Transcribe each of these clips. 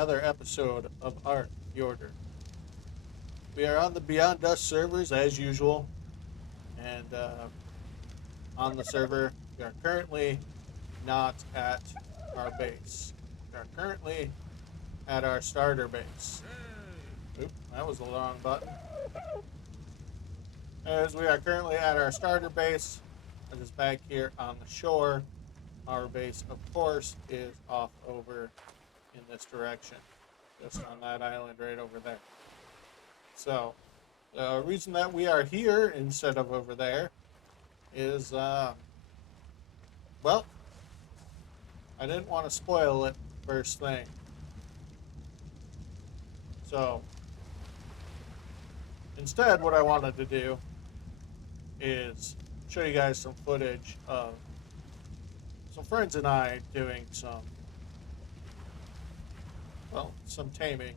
another episode of Art Fjordur. We are on the Beyond Dusk servers as usual, and on the server, we are currently not at our base. We are currently at our starter base. Oop, that was the wrong button. As we are currently at our starter base, that is back here on the shore. Our base, of course, is off over in this direction, just on that island right over there. So, the reason that we are here instead of over there is, well, I didn't want to spoil it first thing. So, instead, what I wanted to do is show you guys some footage of some friends and I doing some taming.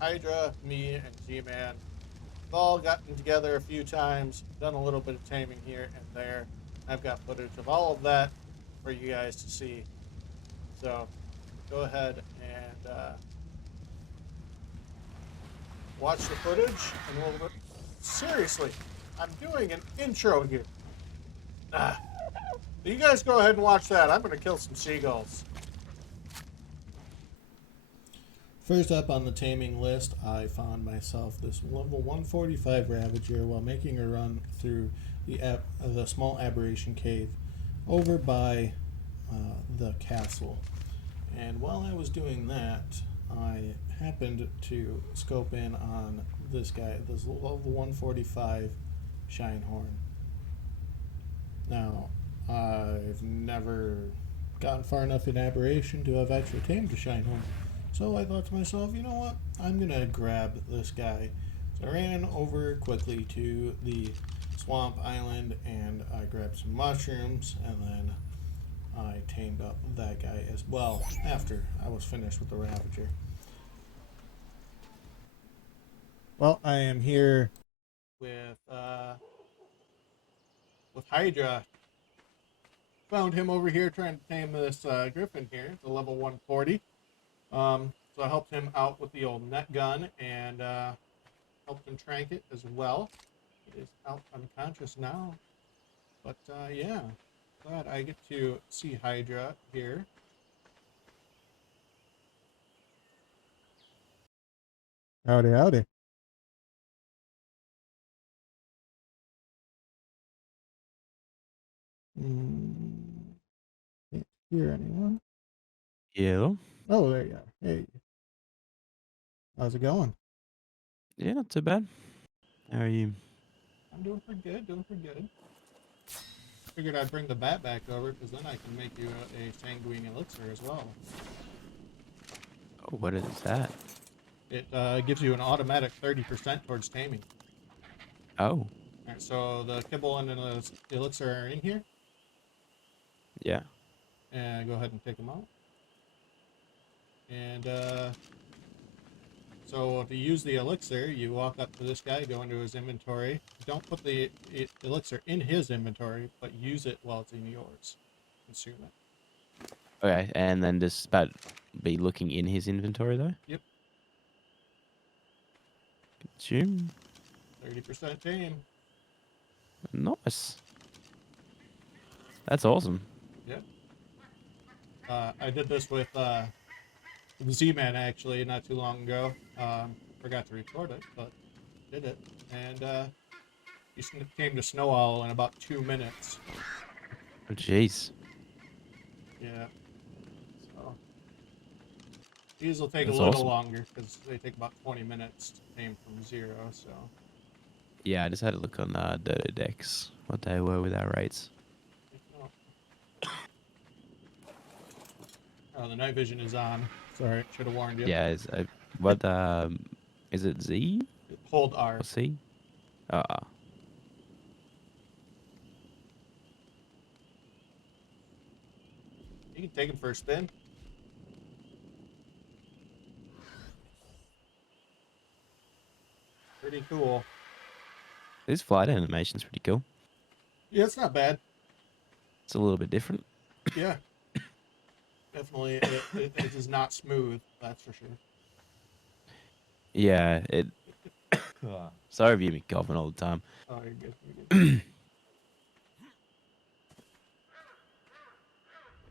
Hydra, me, and G-Man have all gotten together a few times, done a little bit of taming here and there. I've got footage of all of that for you guys to see. So, go ahead and watch the footage and we'll... Seriously, I'm doing an intro here. You guys go ahead and watch that. I'm going to kill some seagulls. First up on the taming list, I found myself this level 145 Ravager while making a run through the small aberration cave over by the castle. And while I was doing that, I happened to scope in on this guy, this level 145 Shinehorn. Now, I've never gotten far enough in aberration to have actually tamed a Shinehorn. So I thought to myself, you know what? I'm going to grab this guy. So I ran over quickly to the swamp island and I grabbed some mushrooms and then I tamed up that guy as well after I was finished with the Ravager. Well, I am here with Hydra. Found him over here trying to tame this griffin here, the level 140. So I helped him out with the old net gun and helped him trank it as well. It is out unconscious now. But yeah, glad I get to see Hydra here. Howdy, howdy. Can't hear anyone. Yeah. Oh, there you are. Hey. How's it going? Yeah, not too bad. How are you? I'm doing pretty good, Figured I'd bring the bat back over, because then I can make you a sanguine elixir as well. Oh, what is that? It gives you an automatic 30% towards taming. Oh. Alright, so the kibble and the elixir are in here. Yeah. And go ahead and take them out. And so to use the elixir, you walk up to this guy, go into his inventory. Don't put the elixir in his inventory, but use it while it's in yours. Consume it. Okay, and then just about be looking in his inventory though? Yep. Consume. 30% tame. Nice. That's awesome. Yep. I did this with Z-Man actually not too long ago. Forgot to record it, but did it. And he came to Snow Owl in about 2 minutes. Oh, jeez. Yeah. So these will take That's a little awesome. longer because they take about 20 minutes to tame from 0. So. Yeah, I just had a look on Dyre decks, what they were with our rates. Oh, the night vision is on. Sorry, should have warned you. Yeah, is it Z? Hold R. Or C? You can take him for a spin. Pretty cool. This flight animation's pretty cool. Yeah, it's not bad. It's a little bit different. Yeah. Definitely, it is not smooth. That's for sure. Yeah, it. Sorry if you hear me coughing all the time. Oh, you're good. You're good.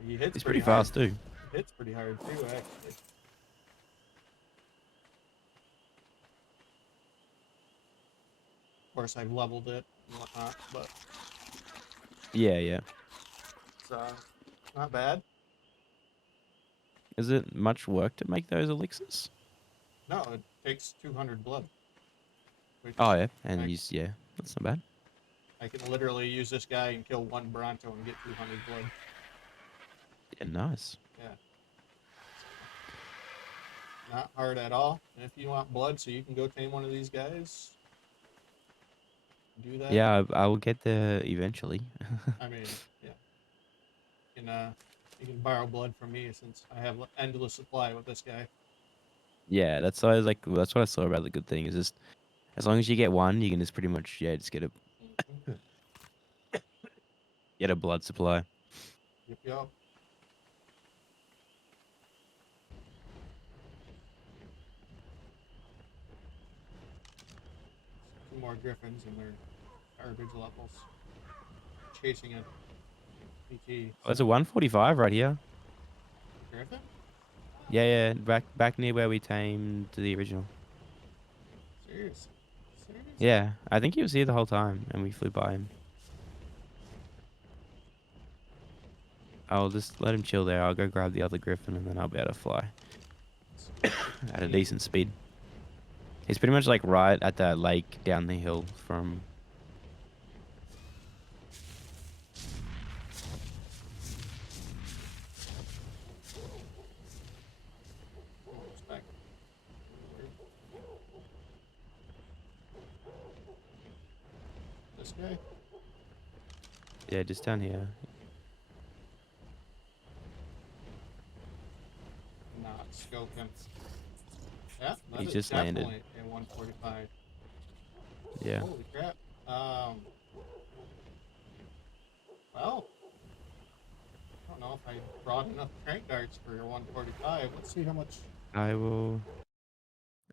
He hits It's pretty pretty hard. fast too. He hits pretty hard too, actually. Of course, I've leveled it and whatnot, but Yeah, yeah. it's not bad. Is it much work to make those elixirs? No, it takes 200 blood, which Oh yeah, and I, yeah, that's not bad. I can literally use this guy and kill one Bronto and get 200 blood. Yeah, nice. Yeah, not hard at all. And if you want blood so you can go tame one of these guys, do that. Yeah, I will get there eventually. I mean, yeah. You can borrow blood from me since I have endless supply with this guy. Yeah, that's why I was like, that's what I saw about the good thing is just as long as you get one, you can just pretty much just Mhm. get a blood supply. Yep, yep. Two more griffins and they're garbage levels. Chasing a PT. Oh, it's a 145 right here. Griffin? Yeah, yeah, back near where we tamed the original. Seriously? Seriously? Yeah, I think he was here the whole time, and we flew by him. I'll just let him chill there. I'll go grab the other griffin, and then I'll be able to fly at a decent speed. He's pretty much like right at that lake down the hill from. Almost back. This guy? Yeah, just down here. Not scope him. Yeah, that He is just definitely landed. a 145. Yeah. Holy crap. Well, I don't know if I brought enough crank darts for your 145. Let's see how much. I will.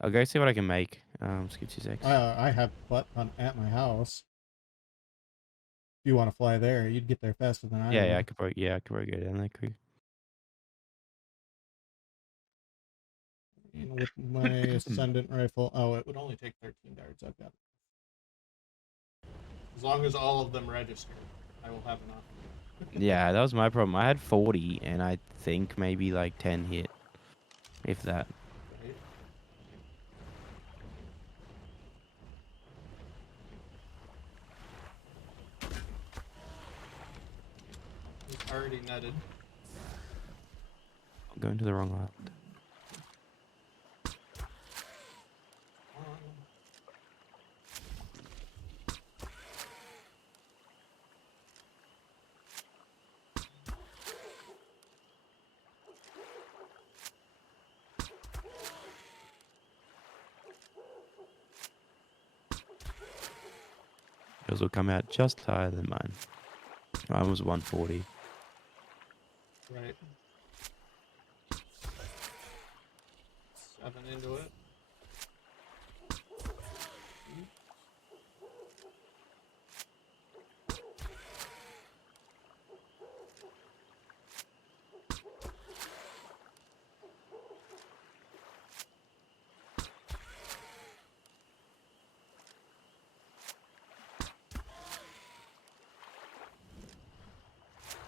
I'll go see what I can make. Just give 2 secs. I have butt hunt at my house. If you want to fly there, you'd get there faster than I Yeah, would. yeah, I could probably go down there quick. And with my ascendant rifle, oh, it would only take 13 darts. I've got it. As long as all of them register, I will have enough. Yeah, that was my problem. I had 40, and I think maybe like 10 hit, if that. Right? It's already netted. I'm going to the wrong island. Yours will come out just higher than mine. Mine was 140. Right. 7 into it.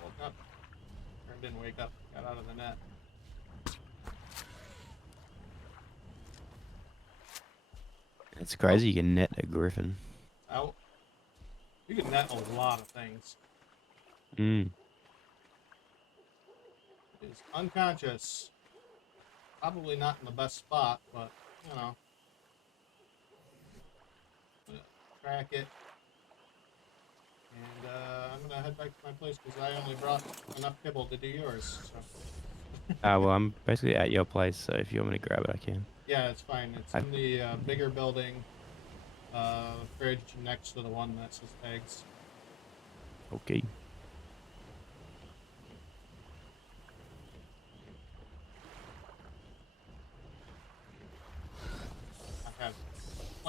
Woke up. Or didn't wake up. Got out of the net. It's crazy you can net a griffin. Out. You can net a lot of things. Mm. Is unconscious. Probably not in the best spot, but you know. Crack it. And I'm gonna head back to my place because I only brought enough kibble to do yours. So. Well, I'm basically at your place, so if you want me to grab it, I can. Yeah, it's fine. It's in the bigger building, fridge next to the one that says eggs. Okay.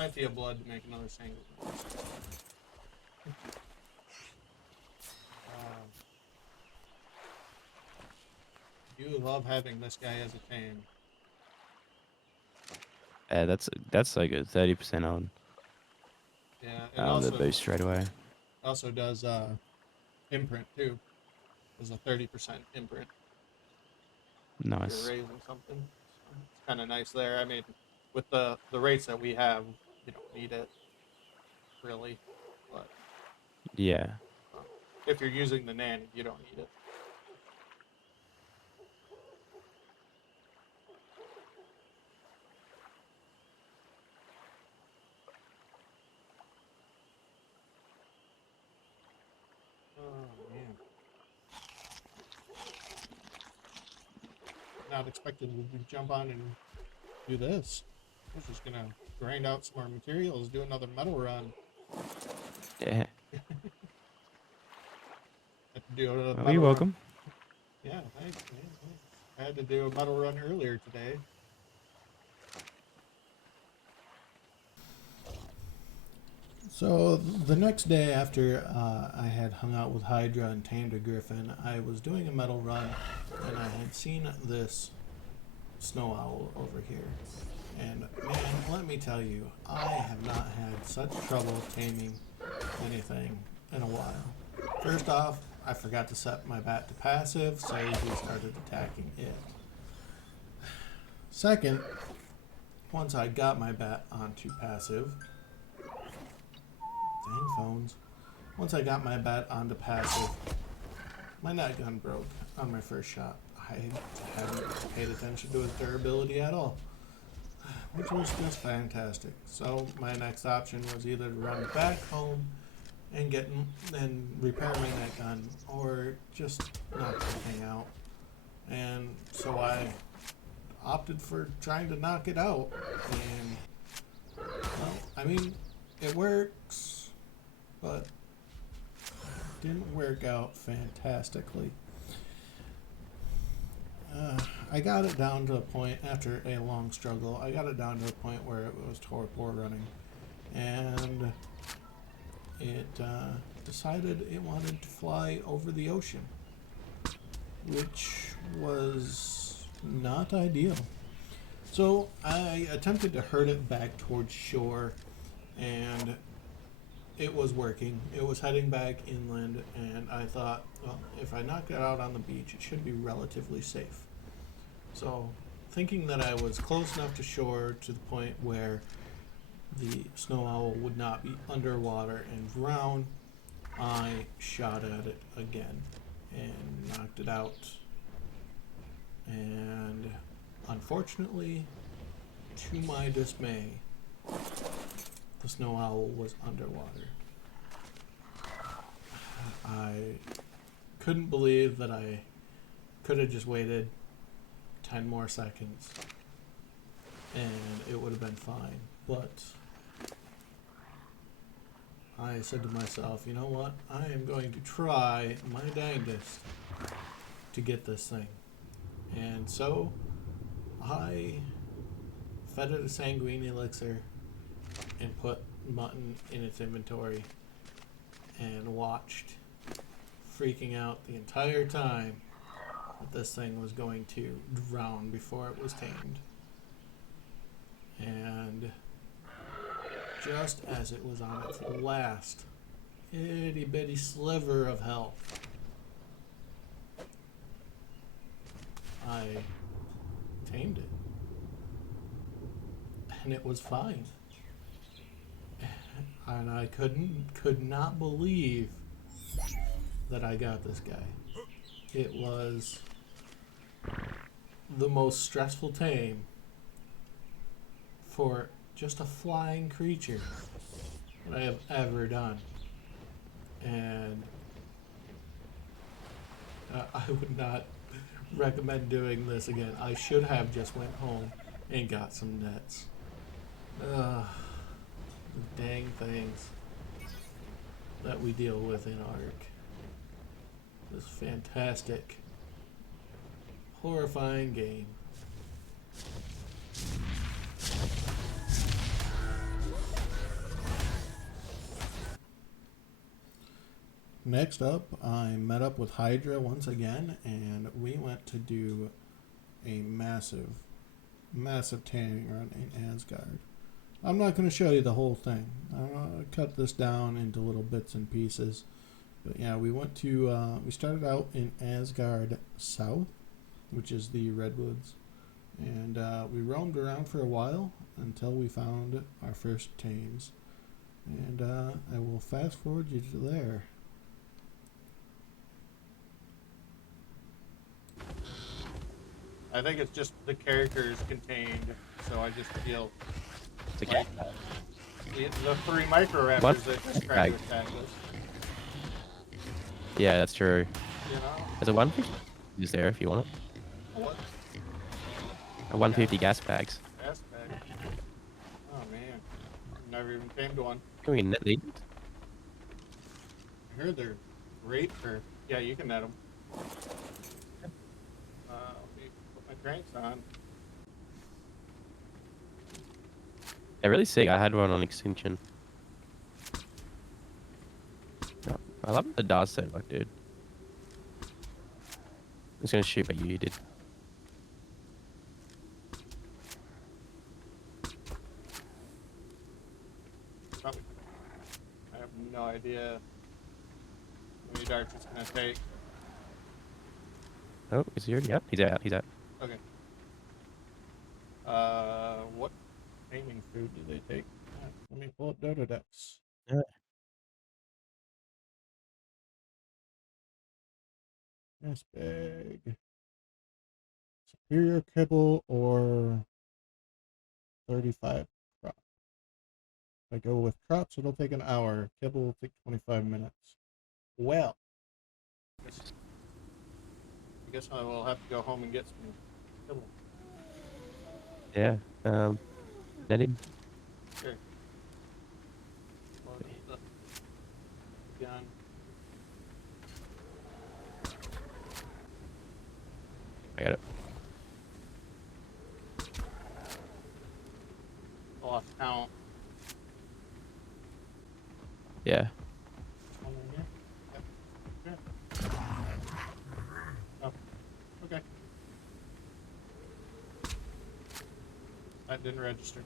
plenty of blood to make another single. You love having this guy as a tame. Yeah, that's like a 30% on Yeah, and also the boost straight away. also does imprint too. There's a 30% imprint. If Nice. you're raising something. So it's kind of nice there. I mean, with the rates that we have, you don't need it really, but Yeah. if you're using the nanny, you don't need it. Oh man. Not expecting to jump on and do this. I was just gonna grind out some more materials, do another metal run. Yeah. Had to do a Oh, metal you're run. welcome. Yeah, thanks, man. Thanks. I had to do a metal run earlier today. So the next day after I had hung out with Hydra and tamed a griffin, I was doing a metal run, and I had seen this snow owl over here. And man, let me tell you, I have not had such trouble taming anything in a while. First off, I forgot to set my bat to passive, so he started attacking it. Second, once I got my bat onto passive, dang phones. Once I got my bat onto passive, my net gun broke on my first shot. I hadn't paid attention to its durability at all, which was just fantastic. So my next option was either to run back home and repair my net gun, or just knock the thing out. And so I opted for trying to knock it out, and well, I mean, it works, but it didn't work out fantastically. I got it down to a point, after a long struggle, I got it down to a point where it was torpor running, and it decided it wanted to fly over the ocean, which was not ideal. So I attempted to herd it back towards shore, and it was working. It was heading back inland, and I thought, well, if I knock it out on the beach, it should be relatively safe. So, thinking that I was close enough to shore to the point where the snow owl would not be underwater and drown, I shot at it again and knocked it out. And unfortunately, to my dismay, the snow owl was underwater. I couldn't believe that I could have just waited 10 more seconds and it would have been fine. But I said to myself, you know what? I am going to try my dangest to get this thing. And so I fed it a sanguine elixir and put mutton in its inventory and watched, freaking out the entire time, that this thing was going to drown before it was tamed. And just as it was on its last itty bitty sliver of health, I tamed it. And it was fine. And I could not believe that I got this guy. It was the most stressful tame for just a flying creature that I have ever done. And I would not recommend doing this again. I should have just went home and got some nets. The dang things that we deal with in Ark. This fantastic, horrifying game. Next up, I met up with Hydra once again, and we went to do a massive taming run in Asgard. I'm not going to show you the whole thing. I'm going to cut this down into little bits and pieces. But yeah, we went to, we started out in Asgard South, which is the Redwoods. And we roamed around for a while until we found our first tames. And I will fast forward you to there. I think it's just the characters contained, so I just feel It's okay. like the 3 micro raptors What? that just tried to attack us. Yeah, that's true. You know? There's a 150 is there if you want it. What? A 150 gas bags. Gas bag. Oh man. Never even came to one. Can we net these? I heard they're great for. Yeah, you can net them. Let me put my cranks on. They're really sick. I had one on Extinction. Oh, I love the Dyre set, like, dude. I was gonna shoot, but you did. Probably. I have no idea how many darts it's gonna take. Oh, is he already out? He's out. He's out. Okay. What taming food do they take? Let me pull up Dododex. Yeah. Gas bag. Superior kibble or 35 crop. If I go with crops, it'll take an hour. Kibble will take 25 minutes. Well, I guess I will have to go home and get some kibble. Yeah. Netting. Sure. Load the gun. I got it. Lost count. Yeah. One in here? Yep. Oh, okay. That didn't register.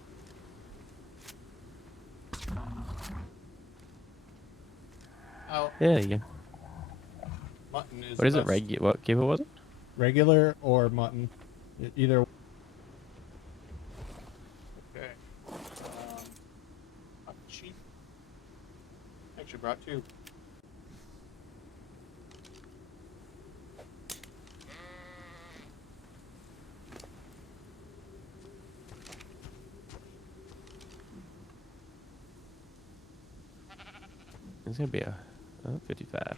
Oh, Yeah, there you go. mutton is. What is it? best. What kibble was it? Regular or mutton, either. Okay. Sheep. Actually brought 2. It's gonna be a 55.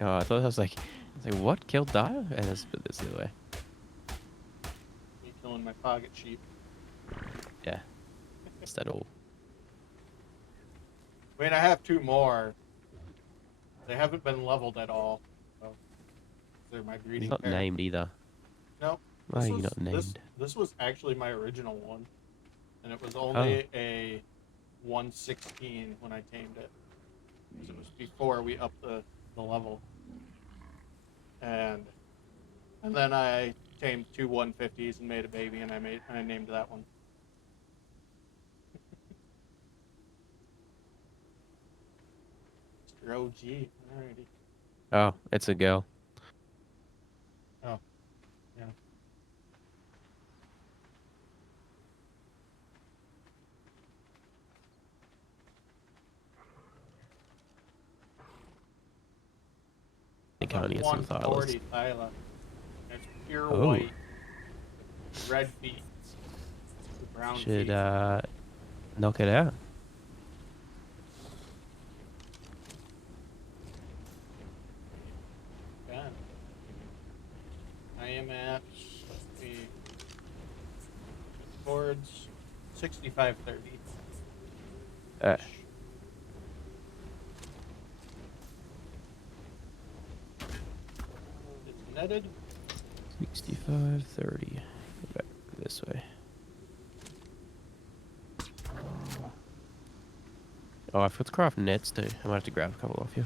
Oh, I thought I was like, what killed Dyre? And it's this the other way. Me killing my pocket sheep. Yeah. Is that all? I mean, I have 2 more. They haven't been leveled at all. So they're my breeding He's not pair. named either. No. Why are you not This, named? this was actually my original one. And it was only a 116 when I tamed it. Because it was before we upped the level. And then I tamed 2 150s and made a baby, and I named that one. Mr. OG. Alrighty. Oh, it's a girl. Oh, yeah. I think I only get some thylas. 140 thyla. It's pure Oh. white. Red beets. Brown Should feet. knock it out. God. I am at the towards 6530. It's headed? 65, 30. Go back this way. Oh, I forgot to craft nets too. I might have to grab a couple off you.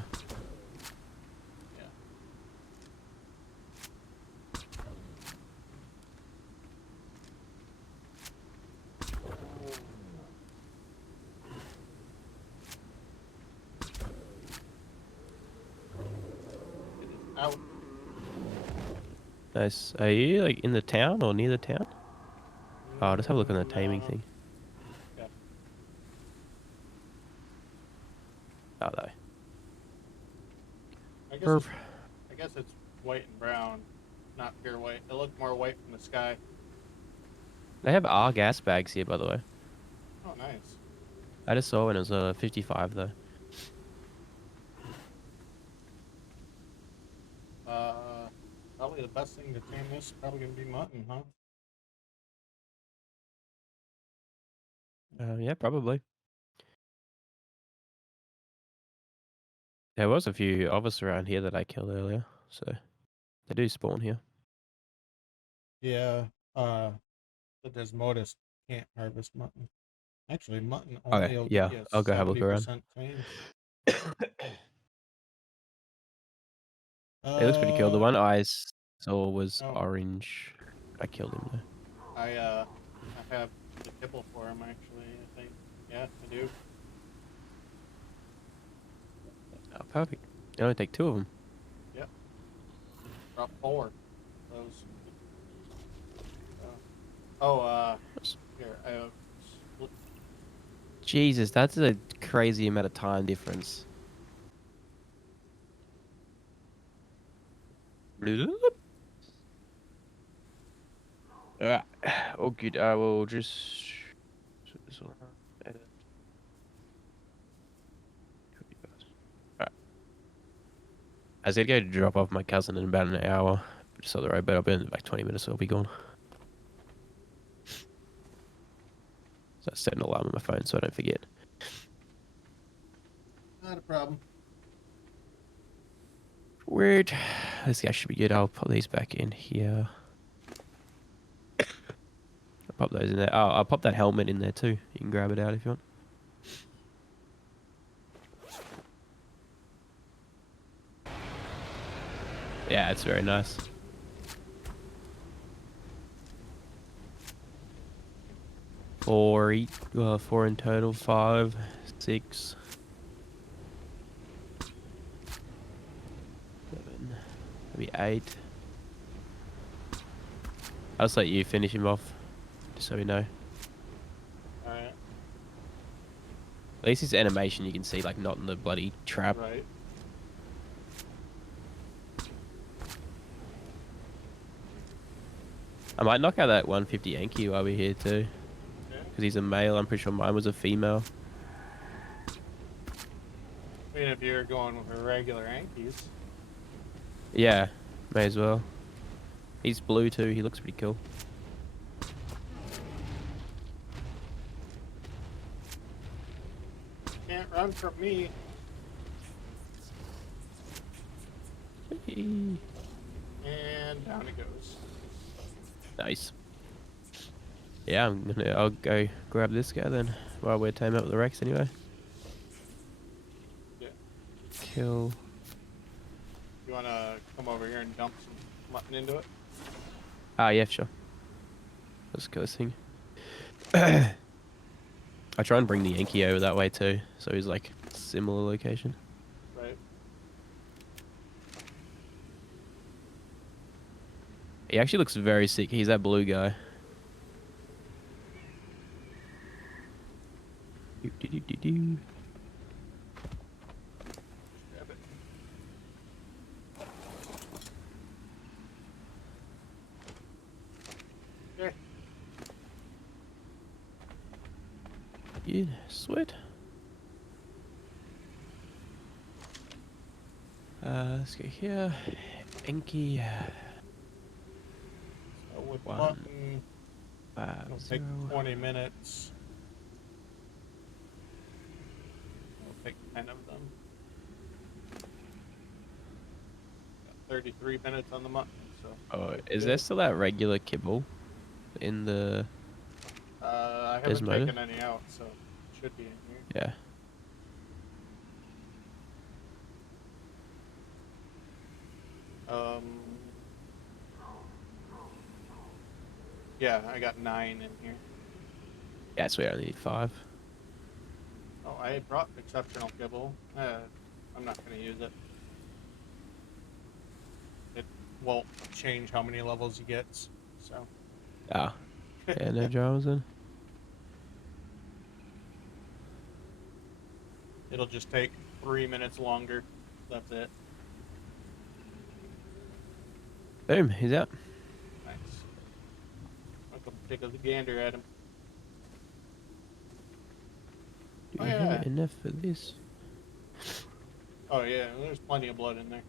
Yeah. Out. Nice. Are you like in the town or near the town? Oh, just have a look on the taming thing. Yeah. Oh, no. I guess it's white and brown, not pure white. It looked more white from the sky. They have R gas bags here, by the way. Oh, nice. I just saw when it was 55 though. Probably the best thing to tame this is probably gonna be mutton, huh? Yeah, probably. There was a few of us around here that I killed earlier, so they do spawn here. Yeah. But there's modus can't harvest mutton. Actually, mutton Okay, only will yeah, get you I'll go have a look around. 70% tame. It looks pretty cool. The one I saw was Oh. orange. I killed him though. I have the kibble for him actually. I think. Yeah, I do. Oh, perfect. It only take 2 of them. Yep. Drop 4. Those. Here I have. Jesus, that's a crazy amount of time difference. Alright. Oh, good. I will just. Edit. Alright. I was gonna go drop off my cousin in about an hour. Just on the road, but I'll be in like 20 minutes, so I'll be gone. So I set an alarm on my phone so I don't forget. Not a problem. Weird. This guy should be good. I'll put these back in here. I'll pop those in there. Oh, I'll pop that helmet in there too. You can grab it out if you want. Yeah, it's very nice. Four in total. 5, 6, 7, maybe 8. I'll just let you finish him off, just so we know. Alright. At least his animation you can see, like, not in the bloody trap. Right. I might knock out that 150 Yankee while we're here too. Because he's a male. I'm pretty sure mine was a female. I mean, if you're going with regular Yankees. Yeah, may as well. He's blue too. He looks pretty cool. Can't run from me. And down it goes. Nice. Yeah, I'll go grab this guy then while we're taming up the Rex anyway. Yeah. Kill. You wanna come over here and dump some mutton into it? Ah, yeah, sure. Let's go this thing. I try and bring the Yankee over that way too, so he's like similar location. Right. He actually looks very sick. He's that blue guy. Do. Grab it. Okay. Yeah, sweet. Let's go here. Enki. So with 1, mutton, 5, it'll 0. take 20 minutes. It'll take 10 of them. Got 33 minutes on the mutton. Oh, good to is go. there still that regular kibble in the I haven't Desmoder? taken any out, so it should be in here. Yeah. Yeah, I got 9 in here. Yeah, so we only need 5. Oh, I brought exceptional kibble. I'm not going to use it. It won't change how many levels you get, so. Ah. Yeah, no dramas then. It'll just take 3 minutes longer. That's it. Boom, he's out. Nice. I'll come take a gander at him. Do Oh, we yeah. have enough for this? Oh, yeah, there's plenty of blood in there.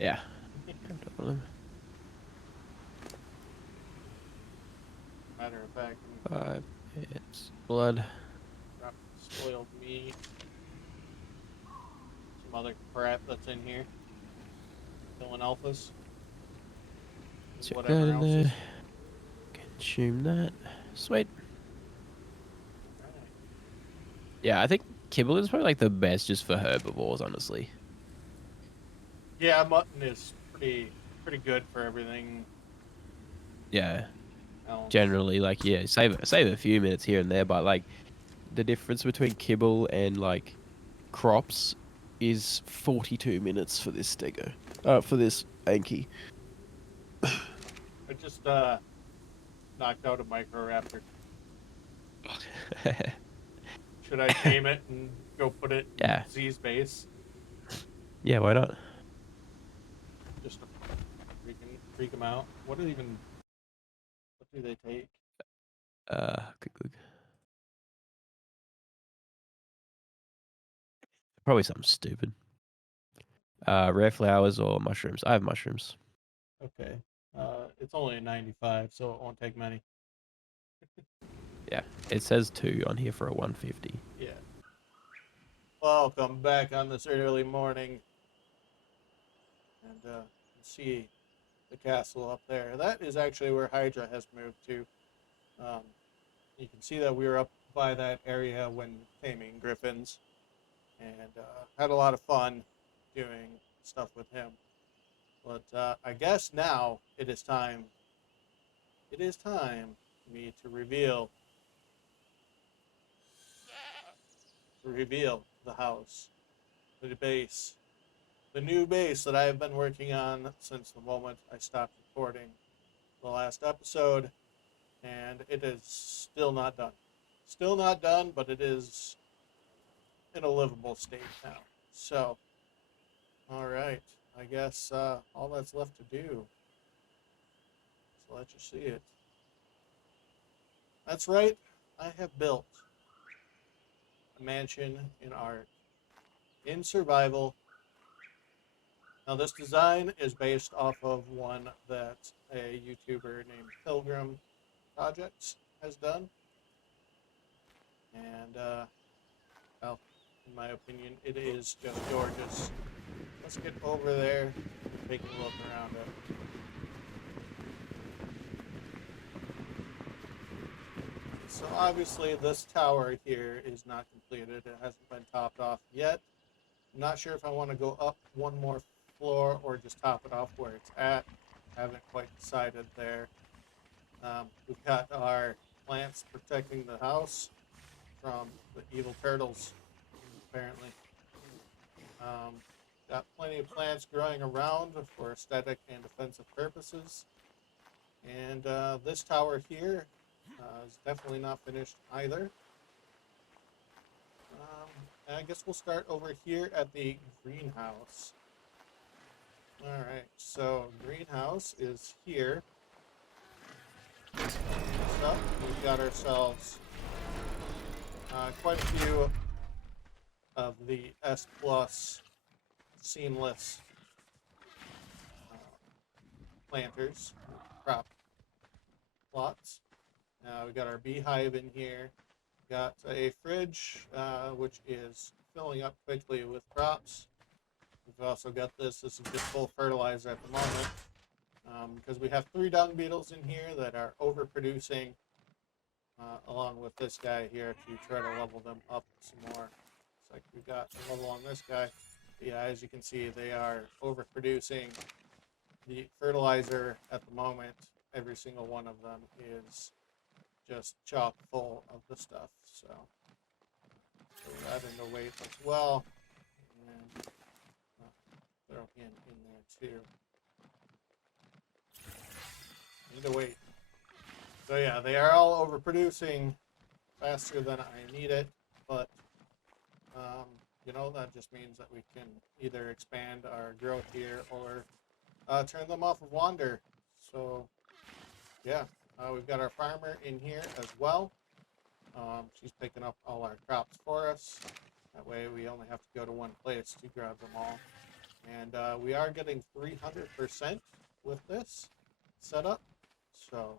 Yeah. Matter of fact, 5 hits. Blood. drop spoiled meat. Some other crap that's in here. Killing alphas. Check Whatever that in else there. is. Consume that. Sweet. Alright. Yeah, I think kibble is probably like the best just for herbivores, honestly. Yeah, mutton is pretty good for everything Yeah. else. Generally, like, yeah, save a few minutes here and there, but like the difference between kibble and like crops is 42 minutes for this stego. For this Anki. I just knocked out a microraptor. Should I tame it and go put it Yeah. in Z's base? Yeah, why not? Just to freak them out. What do they take? Quick. Probably something stupid. Rare flowers or mushrooms. I have mushrooms. Okay. It's only a 95, so it won't take many. Yeah, it says 2 on here for a 150. Yeah. Welcome back on this early morning. And see the castle up there. That is actually where Hydra has moved to. You can see that we were up by that area when taming griffins, and had a lot of fun doing stuff with him. But I guess now it is time. It is time for me to reveal the house, the base, the new base that I have been working on since the moment I stopped recording the last episode, and it is still not done. Still not done, but it is in a livable state now. So, all right, I guess all that's left to do is let you see it. That's right, I have built a mansion in art, in survival. Now, this design is based off of one that a YouTuber named Pilgrimz Projects has done. And, well, in my opinion, it is just gorgeous. Let's get over there and take a look around it. So obviously this tower here is not completed. It hasn't been topped off yet. I'm not sure if I want to go up one more floor or just top it off where it's at. Haven't quite decided there. We've got our plants protecting the house from the evil turtles, apparently. Got plenty of plants growing around for aesthetic and defensive purposes. And this tower here is definitely not finished either. And I guess we'll start over here at the greenhouse. Alright, so greenhouse is here. So we've got ourselves quite a few of the S Plus seamless planters, crop plots. We got our beehive in here. Got a fridge, which is filling up quickly with crops. We've also got this. This is just full fertilizer at the moment. because we have 3 dung beetles in here that are overproducing, along with this guy here to try to level them up some more. It's like we've got a level on this guy. But yeah, as you can see, they are overproducing the fertilizer at the moment. Every single one of them is just chock full of the stuff. So throw that into weight as well. And throw him in there too. Need to wait. So yeah, they are all overproducing faster than I need it, but you know, that just means that we can either expand our growth here or turn them off of wander. So yeah, we've got our farmer in here as well. She's picking up all our crops for us. That way we only have to go to one place to grab them all. And we are getting 300% with this setup. So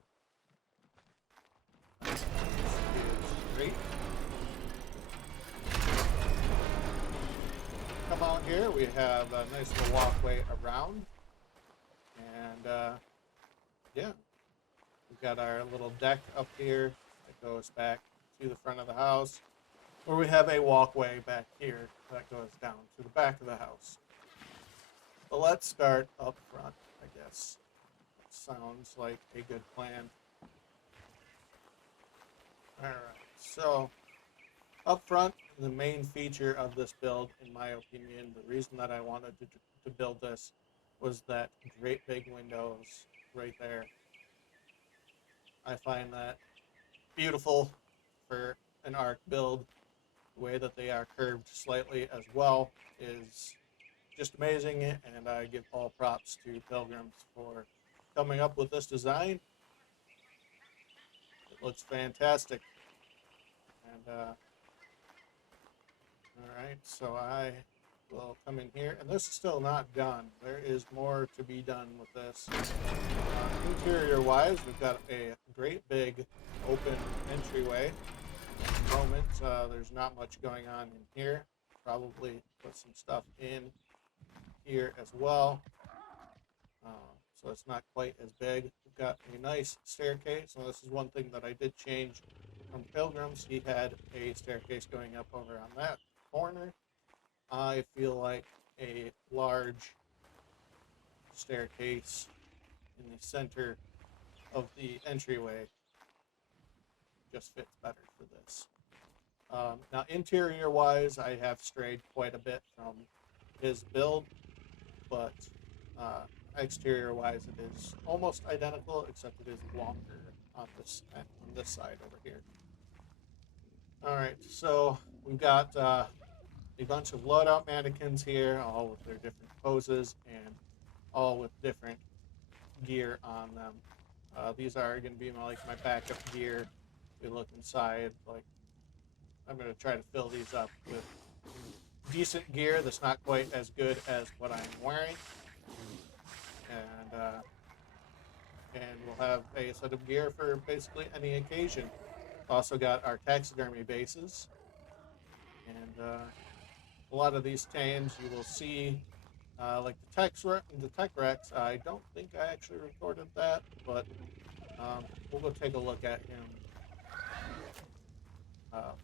this is great. Come out here, we have a nice little walkway around. And yeah, we've got our little deck up here that goes back to the front of the house, where we have a walkway back here that goes down to the back of the house. But let's start up front, I guess. Sounds like a good plan. Alright, so up front, the main feature of this build, in my opinion, the reason that I wanted to build this was that great big windows right there. I find that beautiful for an arc build. The way that they are curved slightly as well is just amazing, and I give all props to Pilgrimz for coming up with this design. It looks fantastic. And alright, so I will come in here, and this is still not done. There is more to be done with this. Interior wise, we've got a great big open entryway. At the moment, there's not much going on in here. Probably put some stuff in here as well. So it's not quite as big. We've got a nice staircase. Now this is one thing that I did change from Pilgrimz. He had a staircase going up over on that corner. I feel like a large staircase in the center of the entryway just fits better for this. Now interior wise, I have strayed quite a bit from his build, but exterior wise it is almost identical, except it is longer on this side over here. Alright, so we've got a bunch of loadout mannequins here, all with their different poses and all with different gear on them. These are going to be my backup gear. We look inside, like I'm going to try to fill these up with decent gear that's not quite as good as what I'm wearing. And we'll have a set of gear for basically any occasion. Also got our taxidermy bases. And a lot of these tames you will see, like the tech Rex. I don't think I actually recorded that, but we'll go take a look at him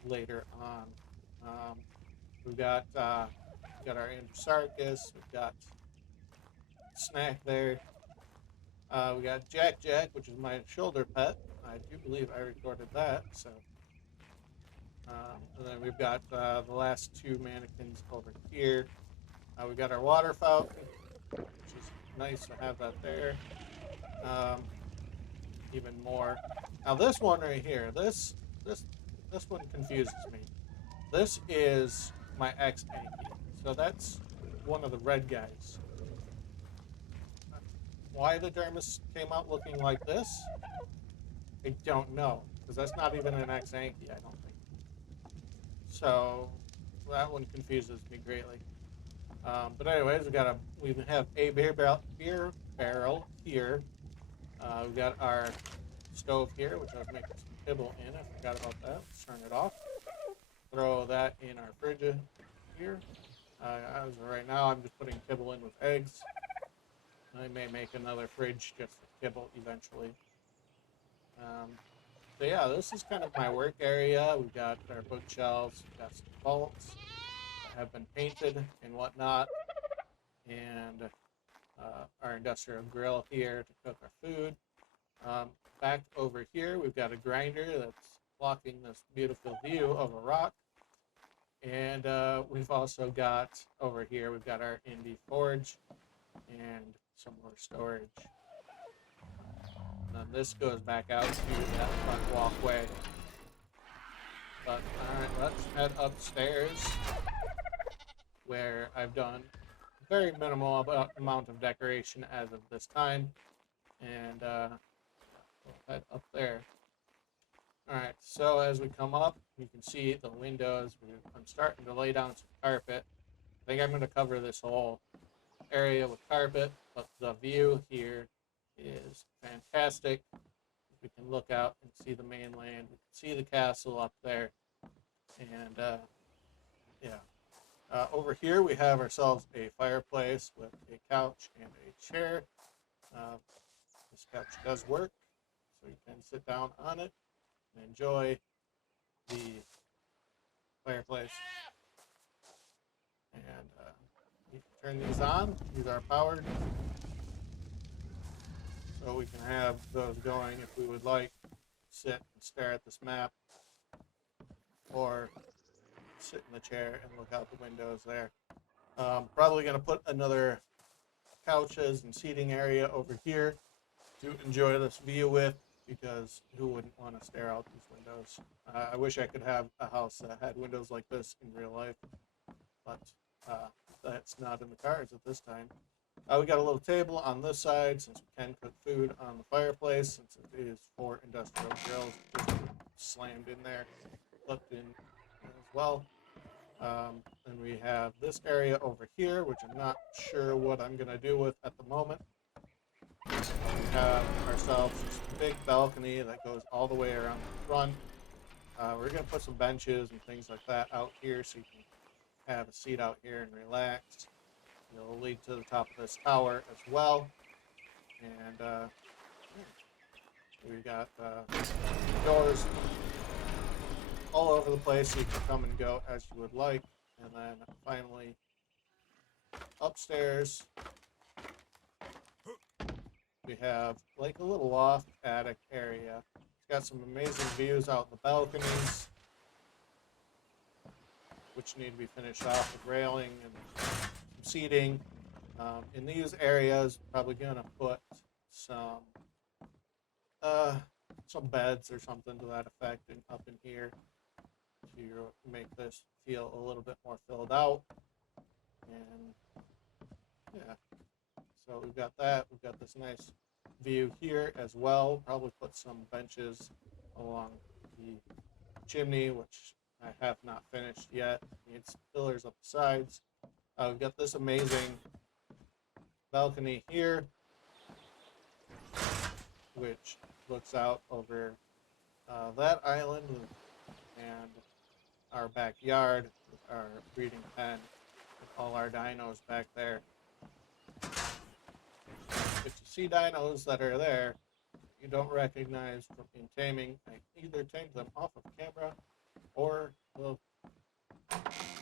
later on. We've got our Androsarchus. We've got Snack there. We got Jack, which is my shoulder pet. I do believe I recorded that. So, and then we've got the last 2 mannequins over here. We got our water fountain, which is nice to have that there. Even more. Now this one right here, this one confuses me. This is my ex-Anki. So that's one of the red guys. Why the Dermis came out looking like this, I don't know. Because that's not even an ex-Anki, I don't think. So that one confuses me greatly. But anyways, we have a beer barrel here. We've got our stove here, which I was making some kibble in. I forgot about that. Let's turn it off. Throw that in our fridge here. As of right now, I'm just putting kibble in with eggs. I may make another fridge just for kibble eventually. So yeah, this is kind of my work area. We've got our bookshelves, we've got some vaults that have been painted and whatnot, and our industrial grill here to cook our food. Back over here, we've got a grinder that's blocking this beautiful view of a rock. And we've also got, over here, we've got our indie forge and some more storage. And then this goes back out to that front walkway. But, alright, let's head upstairs, where I've done a very minimal amount of decoration as of this time. And we'll head up there. Alright, so as we come up, you can see the windows. I'm starting to lay down some carpet. I think I'm going to cover this whole area with carpet, but the view here is fantastic. We can look out and see the mainland. We can see the castle up there. And, yeah. Over here we have ourselves a fireplace with a couch and a chair. This couch does work, so you can sit down on it and enjoy the fireplace. And you can turn these on. These are powered, so we can have those going if we would like. Sit and stare at this map, or sit in the chair and look out the windows there. Probably going to put another couches and seating area over here to enjoy this view with, because who wouldn't want to stare out these windows? I wish I could have a house that had windows like this in real life, but that's not in the cards at this time. We got a little table on this side, since we can cook food on the fireplace, since it is 4 industrial grills just slammed in there, plugged in as well. And we have this area over here, which I'm not sure what I'm going to do with at the moment. We have ourselves this big balcony that goes all the way around the front. We're going to put some benches and things like that out here, so you can have a seat out here and relax. It'll lead to the top of this tower as well. And we got doors all over the place, so you can come and go as you would like. And then finally, upstairs, we have like a little loft attic area. It's got some amazing views out in the balconies, which need to be finished off with railing and some seating. In these areas, probably gonna put some beds or something to that effect up in here to make this feel a little bit more filled out. And yeah, so we've got that. We've got this nice view here as well. Probably put some benches along the chimney, which I have not finished yet. Needs pillars up the sides. We've got this amazing balcony here, which looks out over that island and our backyard with our breeding pen with all our dinos back there. If you see dinos that are there you don't recognize from in taming, I either tamed them off of camera or the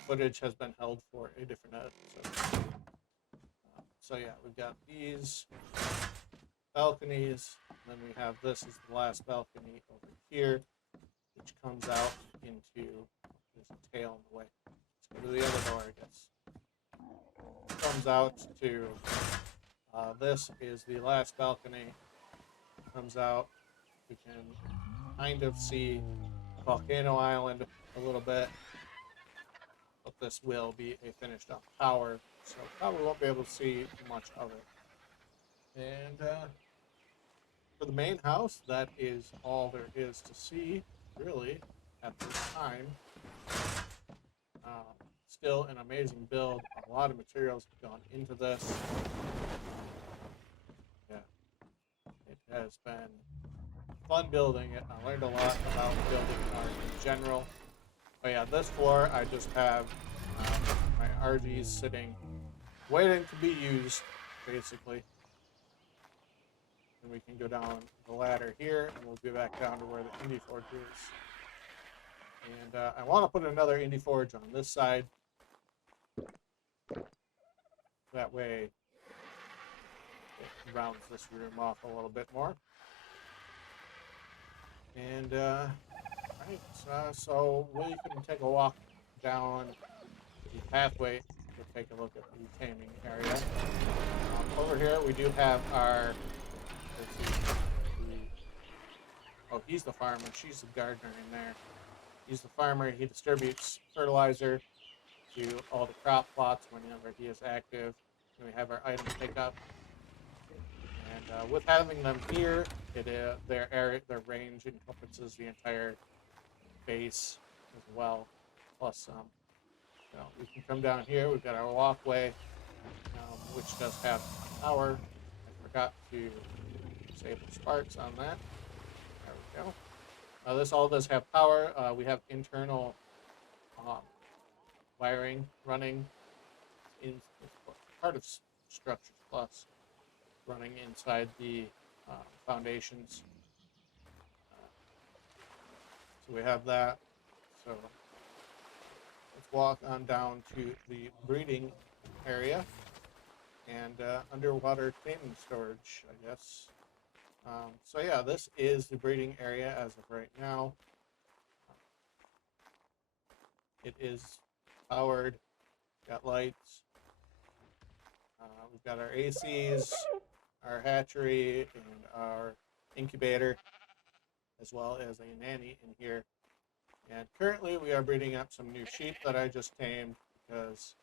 footage has been held for a different episode. So yeah, we've got these balconies, and then we have this as the last balcony over here, which comes out into this tail in the way. Let's go to the other door, I guess. Comes out to this is the last balcony. Comes out. We can kind of see Volcano Island a little bit, but this will be a finished up tower, so probably won't be able to see much of it. And for the main house, that is all there is to see, really, at this time. Still an amazing build. A lot of materials have gone into this. Yeah, it has been fun building it. I learned a lot about building art in general. But yeah, this floor I just have my RGs sitting, waiting to be used, basically. and we can go down the ladder here, and we'll be back down to where the Indie Forge is. And I want to put another Indie Forge on this side. That way it rounds this room off a little bit more. And, right, so we can take a walk down the pathway to take a look at the taming area. Over here we do have our, oh, he's the farmer, she's the gardener in there. He's the farmer, he distributes fertilizer to all the crop plots whenever he is active. And we have our item pickup. And with having them here, their range encompasses the entire base as well. Plus, we can come down here. We've got our walkway, which does have power. I forgot to disable sparks on that. There we go. This all does have power. We have internal wiring running in part of Structure Plus, running inside the foundations. So we have that. So let's walk on down to the breeding area and underwater taming storage, I guess. So yeah, this is the breeding area as of right now. It is powered, got lights. We've got our ACs, our hatchery, and our incubator, as well as a nanny in here. And currently we are breeding up some new sheep that I just tamed because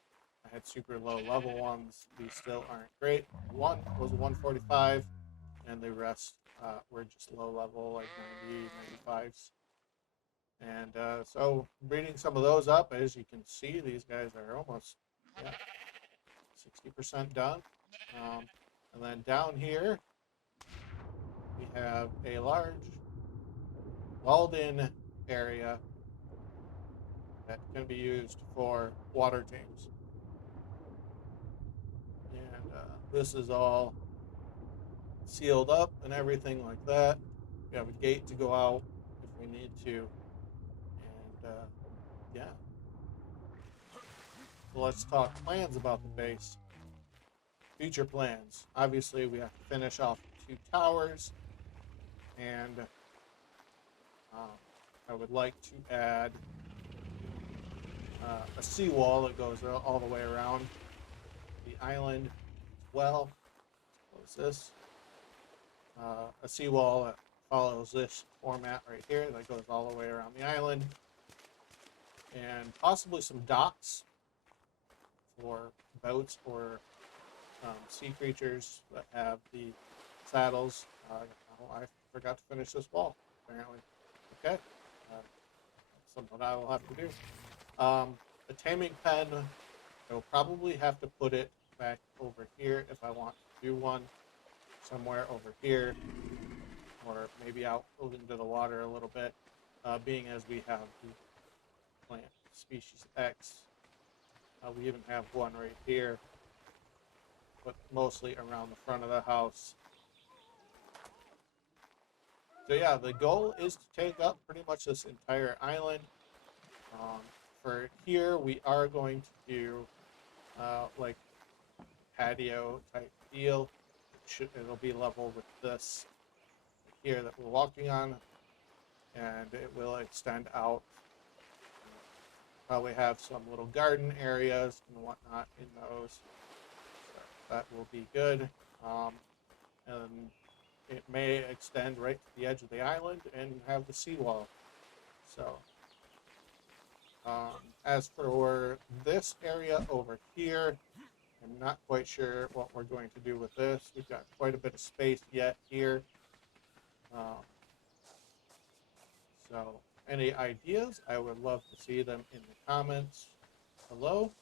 I had super low level ones. These still aren't great. One was a 145, and the rest were just low level, like 90, 95s. And so breeding some of those up, as you can see, these guys are almost 60% done. And then down here, we have a large walled-in area that can be used for water tames. And this is all sealed up and everything like that. We have a gate to go out if we need to. And yeah. So let's talk plans about the base. Future plans. Obviously, we have to finish off 2 towers. And I would like to add a seawall that goes all the way around the island as well. What's this? A seawall that follows this format right here that goes all the way around the island. And possibly some docks for boats or sea creatures that have the saddles. I forgot to finish this wall, apparently. Okay. Something I will have to do. The Taming Pen, I will probably have to put it back over here if I want to do one. Somewhere over here. Or maybe out into the water a little bit. Being as we have the plant species X. We even have one right here. But mostly around the front of the house. So yeah, the goal is to take up pretty much this entire island. For here, we are going to do like patio type deal. It'll be level with this here that we're walking on, and it will extend out. Probably have some little garden areas and whatnot in those. So that will be good. And it may extend right to the edge of the island and have the seawall. So, as for this area over here, I'm not quite sure what we're going to do with this. We've got quite a bit of space yet here. So, any ideas? I would love to see them in the comments below.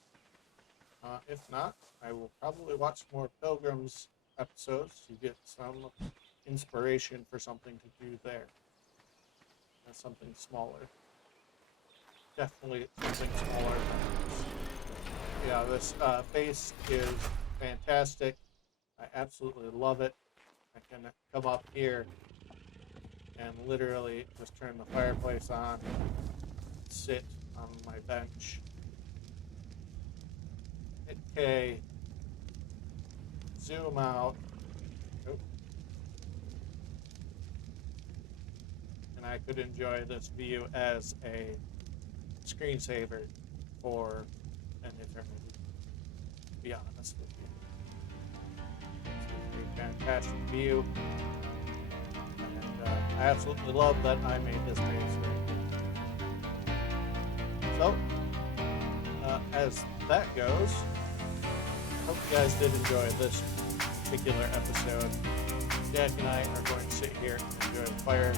If not, I will probably watch more Pilgrimz episodes to get some inspiration for something to do there. And something smaller. Definitely something smaller. Yeah, this base is fantastic. I absolutely love it. I can come up here and literally just turn the fireplace on, sit on my bench, hit K, zoom out, and I could enjoy this view as a screensaver for an eternity, to be honest with you. It's a fantastic view, and I absolutely love that I made this base right here. So, as that goes, hope you guys did enjoy this particular episode. Jack and I are going to sit here and enjoy the fire